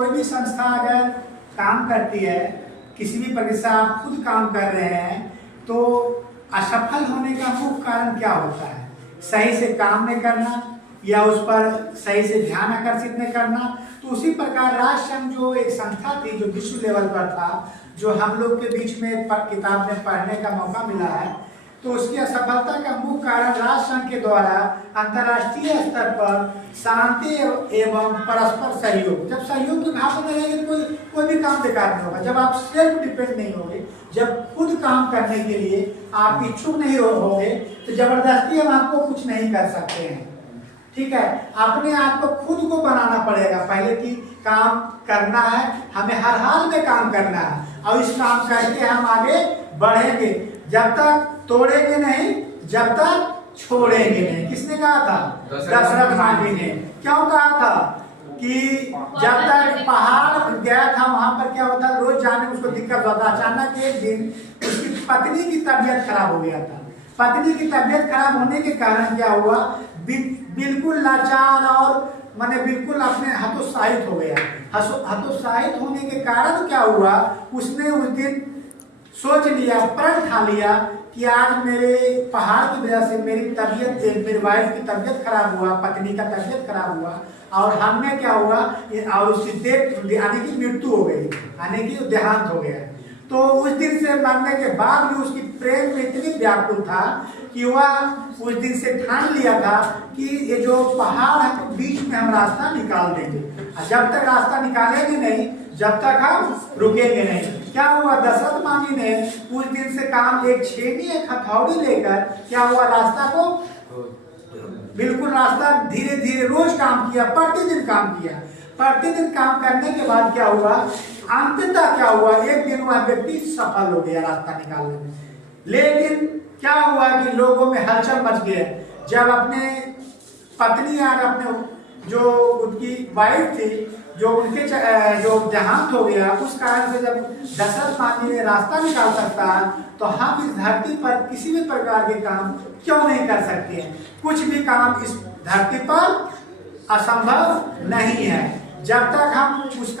कोई भी संस्था अगर काम करती है, किसी भी प्रकार से आप खुद काम कर रहे हैं, तो असफल होने का मुख्य कारण क्या होता है? सही से काम नहीं करना या उस पर सही से ध्यान आकर्षित नहीं करना। तो उसी प्रकार राष्ट्रसंघ जो एक संस्था थी, जो विश्व लेवल पर था, जो हम लोग के बीच में किताब में पढ़ने का मौका मिला है, तो उसकी असफलता का मुख्य कारण राष्ट्रसंघ के द्वारा अंतर्राष्ट्रीय स्तर पर शांति एवं परस्पर सहयोग, जब सहयोग की भावना रहेगी तो कोई भी काम बेकार नहीं होगा। जब आप सेल्फ डिपेंड नहीं होगे, जब खुद काम करने के लिए आप इच्छुक नहीं होगे, तो जबरदस्ती हम आपको कुछ नहीं कर सकते हैं। ठीक है, अपने आप को खुद को बनाना पड़ेगा। पहले की काम करना है, हमें हर हाल में काम करना है और इस काम करके हम आगे बढ़ेंगे। जब तक तोड़ेंगे नहीं, जब तक छोड़ेंगे नहीं। किसने कहा था? दशरथ मांझी ने। क्यों कहा था? कि जब तक पहाड़ गया था वहां पर क्या होता, रोज जाने में उसको दिक्कत होता। अचानक एक दिन उसकी पत्नी की तबीयत खराब हो गया था। पत्नी की तबीयत खराब होने के कारण क्या हुआ, बिल्कुल लाचार और माने बिल्कुल अपने हतोत्साहित हो गया। हतोत्साहित होने के कारण क्या हुआ, उसने उस दिन सोच लिया, प्रण ठान लिया कि आज मेरे पहाड़ की वजह से मेरी वाइफ की तबीयत खराब हुआ, पत्नी का तबीयत खराब हुआ और हमने क्या हुआ, और उसकी डेथ यानी कि मृत्यु हो गई, यानी कि देहांत हो गया। तो उस दिन से मरने के बाद भी उसकी प्रेम में इतनी व्याकुल था कि वह उस दिन से ठान लिया था कि ये जो पहाड़ है तो बीच में हम रास्ता निकाल देंगे। जब तक रास्ता निकालेंगे नहीं, जब तक हम रुकेंगे नहीं। क्या हुआ, दशरथ मांझी ने उस दिन से काम, एक छेनी एक हथौड़ी लेकर क्या हुआ, रास्ता को बिल्कुल रास्ता धीरे धीरे रोज काम किया, प्रतिदिन काम किया। प्रतिदिन काम करने के बाद क्या हुआ, अंततः क्या हुआ, एक दिन वह व्यक्ति सफल हो गया रास्ता निकालने में। लेकिन क्या हुआ कि लोगों में हलचल मच गया जब अपने पत्नी और अपने जो उनकी वाइफ थी, जो उनके जो देहांत हो गया, उस कारण से जब दशरथ मांझी ने रास्ता निकाल सकता है, तो हम इस धरती पर किसी भी प्रकार के काम क्यों नहीं कर सकते हैं? कुछ भी काम इस धरती पर असंभव नहीं है। जब तक हम उस